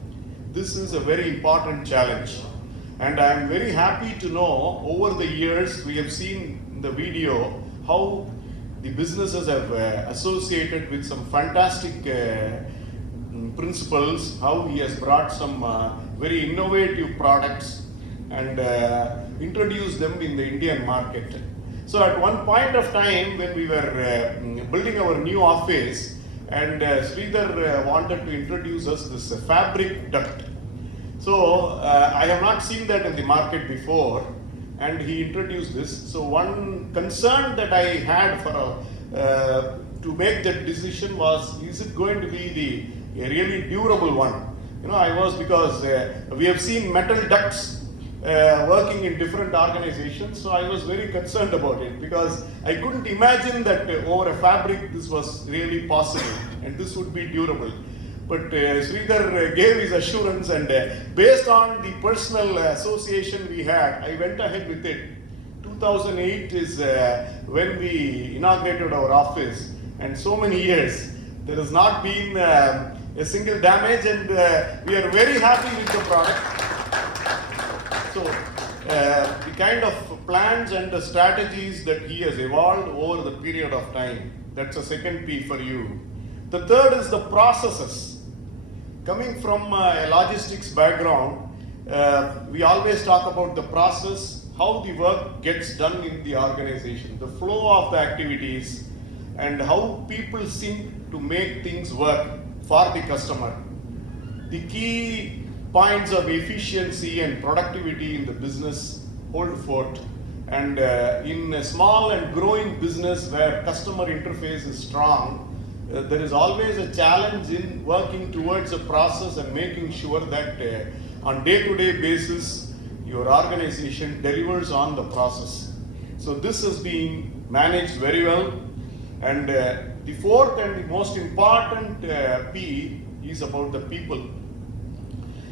this is a very important challenge. And I am very happy to know over the years we have seen in the video how the businesses have associated with some fantastic principles, how he has brought some very innovative products and introduced them in the Indian market. So at one point of time when we were building our new office, and Sridhar wanted to introduce us this fabric duct. So I have not seen that in the market before, and he introduced this. So one concern that I had for to make that decision was, is it going to be a really durable one? I was, because we have seen metal ducts working in different organizations, so I was very concerned about it, because I couldn't imagine that over a fabric this was really possible and this would be durable. But Sridhar gave his assurance, and based on the personal association we had, I went ahead with it. 2008 is when we inaugurated our office, and so many years there has not been a single damage, and we are very happy with the product. So the kind of plans and the strategies that he has evolved over the period of time, that's a second P for you. The third is the processes. Coming from a logistics background, we always talk about the process, how the work gets done in the organization, the flow of the activities, and how people seem to make things work for the customer. The key points of efficiency and productivity in the business hold forth. And in a small and growing business where customer interface is strong, there is always a challenge in working towards a process and making sure that on day-to-day basis your organization delivers on the process. So this is being managed very well. And the fourth and the most important P is about the people.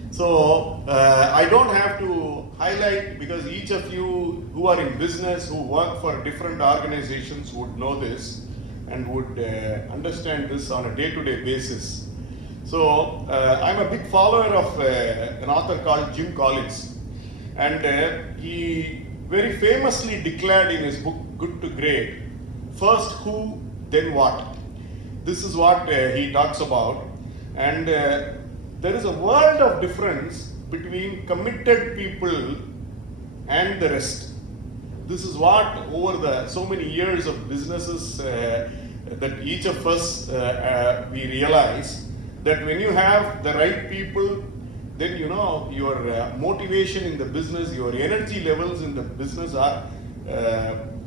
So I don't have to highlight, because each of you who are in business, who work for different organizations would know this and would understand this on a day-to-day basis. So I'm a big follower of an author called Jim Collins, and he very famously declared in his book Good to Great, first who, then what. This is what he talks about, and there is a world of difference between committed people and the rest. This is what over the so many years of businesses that each of us we realize that when you have the right people, then you know your motivation in the business, your energy levels in the business are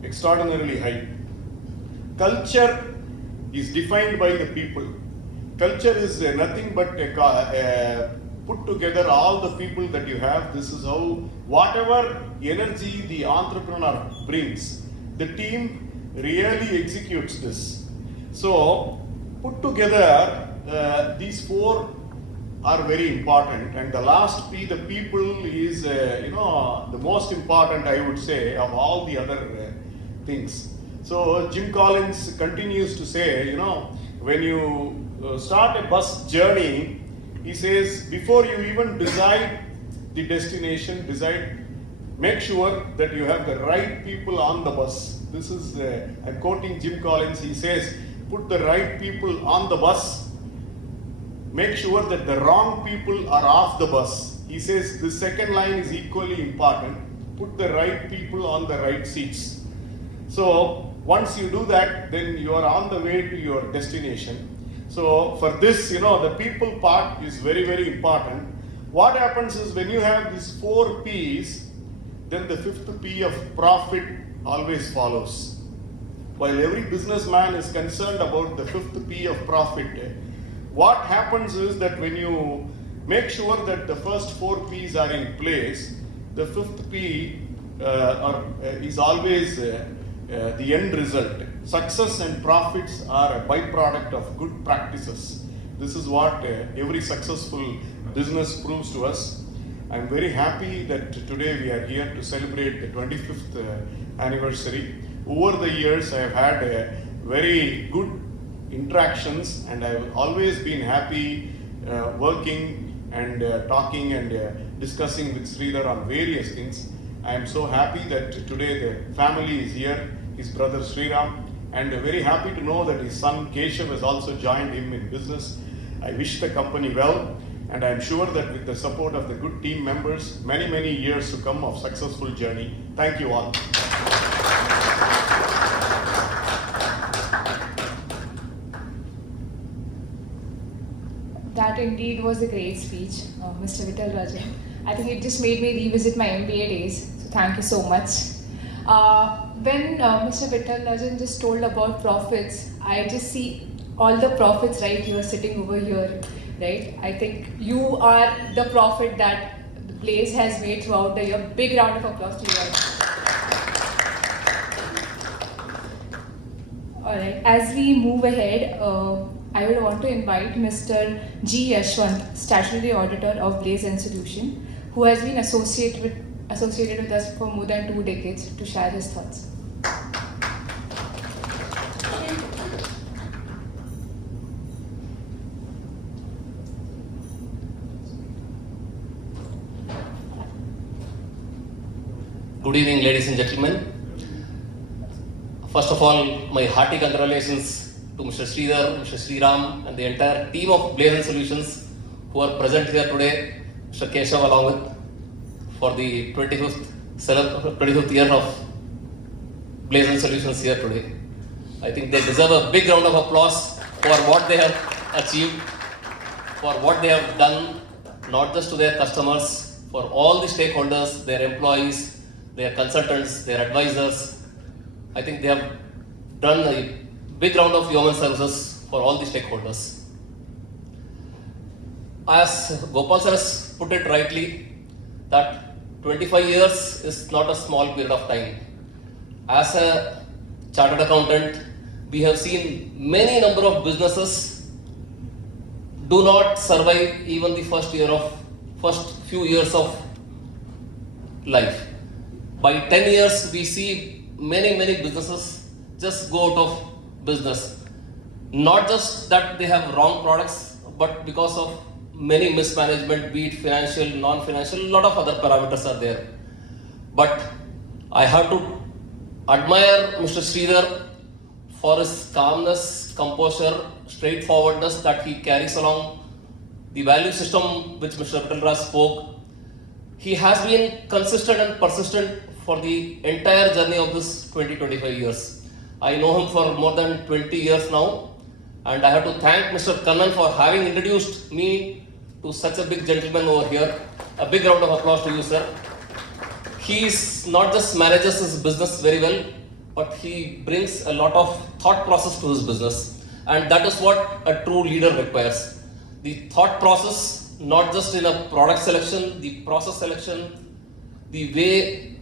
extraordinarily high. Culture is defined by the people. Culture is nothing but put together all the people that you have. This is how whatever energy the entrepreneur brings, the team really executes this. So put together these four are very important, and the last P, the people, is the most important, I would say, of all the other things. So Jim Collins continues to say, when you start a bus journey, he says, before you even decide the destination, make sure that you have the right people on the bus. This is, I'm quoting Jim Collins, he says, put the right people on the bus, make sure that the wrong people are off the bus. He says the second line is equally important, put the right people on the right seats. So once you do that, then you are on the way to your destination. So for this, the people part is very, very important. What happens is when you have these four P's, then the fifth P of profit always follows. While every businessman is concerned about the fifth P of profit, what happens is that when you make sure that the first four P's are in place, the fifth P is always the end result. Success and profits are a byproduct of good practices. This is what every successful business proves to us. I'm very happy that today we are here to celebrate the 25th anniversary. Over the years, I have had very good interactions, and I've always been happy working and talking and discussing with Sridhar on various things. I am so happy that today the family is here, his brother Sriram, and very happy to know that his son Keshav has also joined him in business. I wish the company well, and I am sure that with the support of the good team members, many, many years to come of successful journey. Thank you all. That indeed was a great speech, Mr. Vittal Rajan. I think it just made me revisit my MBA days. So thank you so much. When Mr. Vittal Rajan just told about profits, I just see all the profits right here sitting over here, right? I think you are the profit that the Blaze has made throughout the year. Big round of applause to you all. All right, as we move ahead, I will want to invite Mr. G. Yashwant, Statutory Auditor of Blaze and Solution, who has been associated with us for more than 2 decades, to share his thoughts. Good evening, ladies and gentlemen. First of all, my hearty congratulations to Mr. Sridhar, Mr. Sriram, and the entire team of Blaze and Solutions who are present here today. Mr. Keshav along with, for the 25th year of Blaze and Solutions here today. I think they deserve a big round of applause for what they have achieved, for what they have done, not just to their customers, for all the stakeholders, their employees, their consultants, their advisors. I think they have done a big round of human services for all the stakeholders. As Gopal sir has put it rightly, that 25 years is not a small period of time. As a chartered accountant, we have seen many number of businesses do not survive even the first few years of life. By 10 years, we see many businesses just go out of business. Not just that they have wrong products, but because of many mismanagement, be it financial, non-financial, a lot of other parameters are there. But I have to admire Mr. Sridhar for his calmness, composure, straightforwardness that he carries along, the value system which Mr. Patel spoke. He has been consistent and persistent for the entire journey of this 20-25 years. I know him for more than 20 years now, and I have to thank Mr. Kannan for having introduced me to such a big gentleman over here. A big round of applause to you, sir. He is not just manages his business very well, but he brings a lot of thought process to his business, and that is what a true leader requires. The thought process, not just in a product selection, the process selection, the way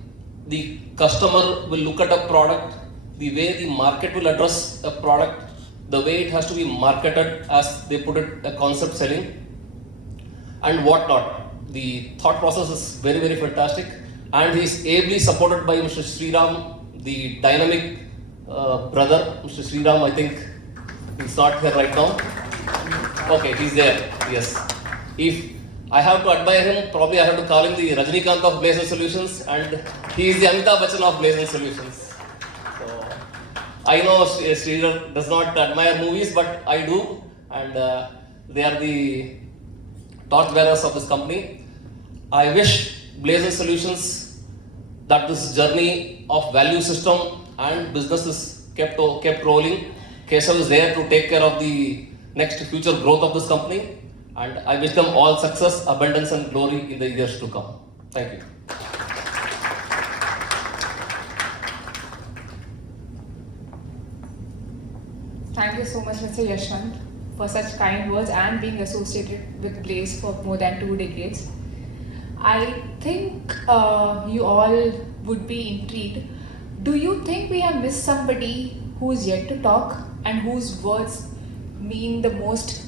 the customer will look at a product, the way the market will address a product, the way it has to be marketed, as they put it, a concept selling, and whatnot. The thought process is very fantastic, and he is ably supported by Mr. Sriram, the dynamic brother. Mr. Sriram, I think he's not here right now. Okay, he's there, yes. If I have to admire him, probably I have to call him the Rajinikanth of Blaze and Solutions, and he is the Amitabh Bachchan of Blaze and Solutions. So, I know Sridhar does not admire movies, but I do, and they are the torchbearers of this company. I wish Blaze and Solutions that this journey of value system and business is kept rolling. Keshav is there to take care of the next future growth of this company. And I wish them all success, abundance and glory in the years to come. Thank you. Thank you so much, Mr. Yashwant, for such kind words and being associated with Blaze for more than 2 decades. I think you all would be intrigued. Do you think we have missed somebody who is yet to talk and whose words mean the most?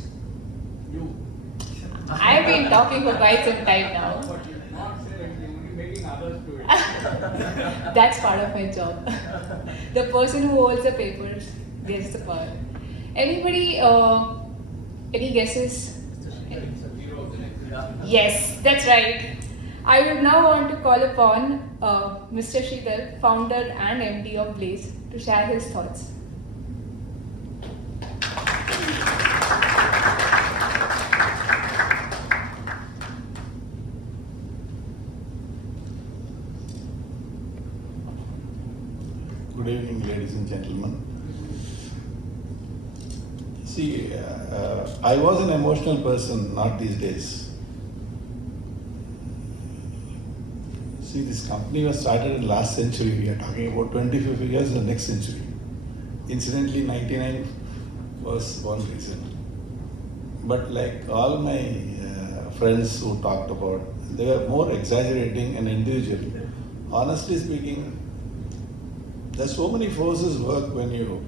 I've been talking for quite some time now. But you're not selecting, only making others do it. That's part of my job. The person who holds the papers gets the power. Anybody, any guesses? Yes, that's right. I would now want to call upon Mr. Sridhar, founder and MD of Blaze, to share his thoughts. Good evening, ladies and gentlemen. See, I was an emotional person, not these days. See, this company was started in last century. We are talking about 25 years in the next century. Incidentally, 99 was one reason. But like all my friends who talked about, they were more exaggerating and individual. Honestly speaking, there's so many forces work when you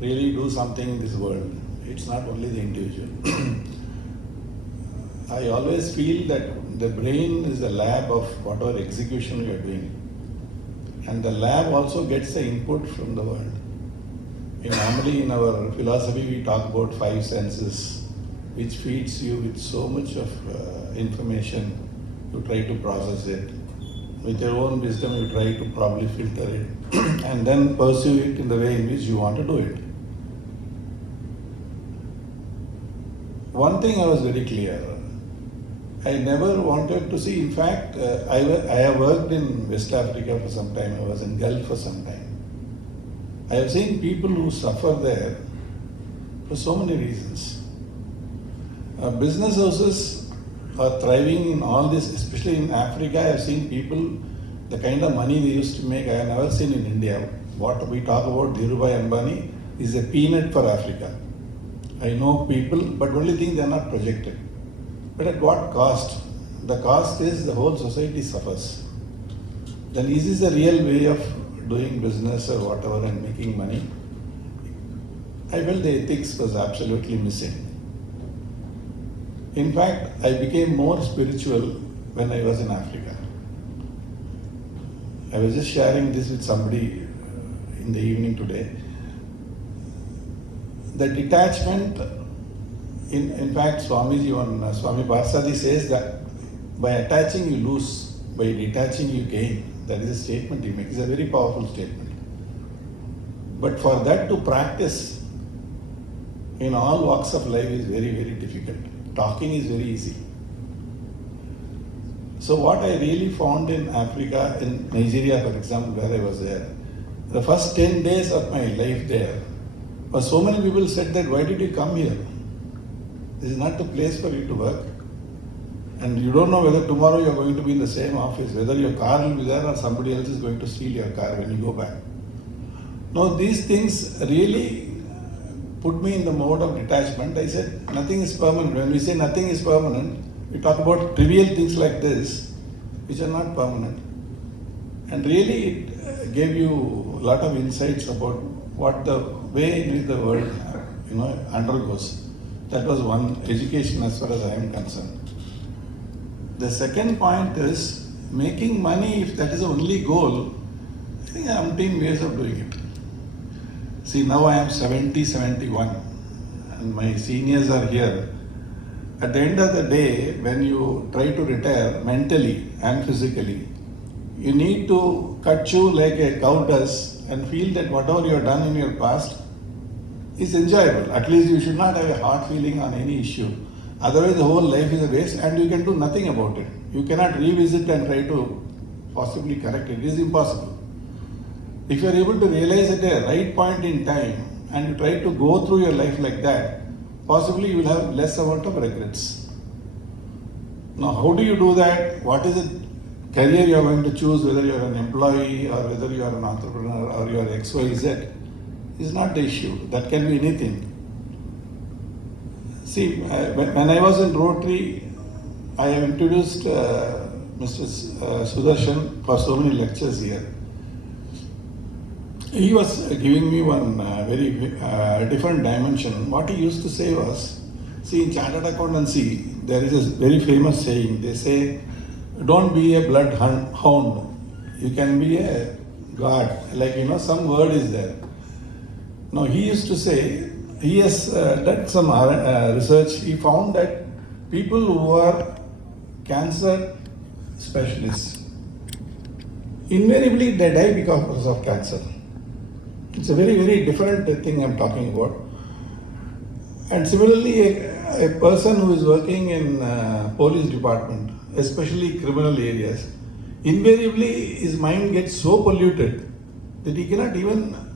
really do something in this world. It's not only the individual. I always feel that the brain is the lab of whatever execution you are doing. And the lab also gets the input from the world. Normally in our philosophy we talk about 5 senses, which feeds you with so much of information. You try to process it. With your own wisdom you try to probably filter it and then pursue it in the way in which you want to do it. One thing I was very clear. I never wanted to see, in fact, I have worked in West Africa for some time, I was in Gulf for some time. I have seen people who suffer there for so many reasons. Business houses are thriving in all this, especially in Africa. I have seen people, the kind of money they used to make, I have never seen in India. What we talk about Dhirubhai Ambani is a peanut for Africa. I know people, but only thing they are not projected. But at what cost? The cost is the whole society suffers. Then is this the real way of doing business or whatever and making money? I felt the ethics was absolutely missing. In fact, I became more spiritual when I was in Africa. I was just sharing this with somebody in the evening today. The detachment, in fact, Swami Parsadi says that by attaching you lose, by detaching you gain. That is a statement he makes. It's a very powerful statement. But for that to practice in all walks of life is very, very difficult. Talking is very easy. So what I really found in Africa, in Nigeria for example, where I was there, the first 10 days of my life there, so many people said that, why did you come here? This is not the place for you to work. And you don't know whether tomorrow you are going to be in the same office, whether your car will be there or somebody else is going to steal your car when you go back. Now these things really put me in the mode of detachment. I said, nothing is permanent. When we say nothing is permanent, we talk about trivial things like this, which are not permanent. And really it gave you a lot of insights about what the way in which the world undergoes. That was one education as far as I am concerned. The second point is making money, if that is the only goal, I think there are umpteen ways of doing it. See, now I am 70, 71 and my seniors are here. At the end of the day, when you try to retire mentally and physically, you need to cut you like a cow does and feel that whatever you have done in your past is enjoyable. At least you should not have a hard feeling on any issue. Otherwise the whole life is a waste and you can do nothing about it. You cannot revisit and try to possibly correct it. It is impossible. If you are able to realize at a right point in time and you try to go through your life like that, possibly you will have less amount of regrets. Now how do you do that? What is the career you are going to choose, whether you are an employee or whether you are an entrepreneur or you are XYZ, is not the issue. That can be anything. See, when I was in Rotary, I have introduced Mr. Sudarshan for so many lectures here. He was giving me one very different dimension. What he used to say was, see, in chartered accountancy, there is a very famous saying. They say, don't be a bloodhound. You can be a god. Like, some word is there. Now, he used to say, he has done some research. He found that people who are cancer specialists, invariably they die because of cancer. It's a very, very different thing I'm talking about. And similarly, a person who is working in police department, especially criminal areas, invariably his mind gets so polluted that he cannot even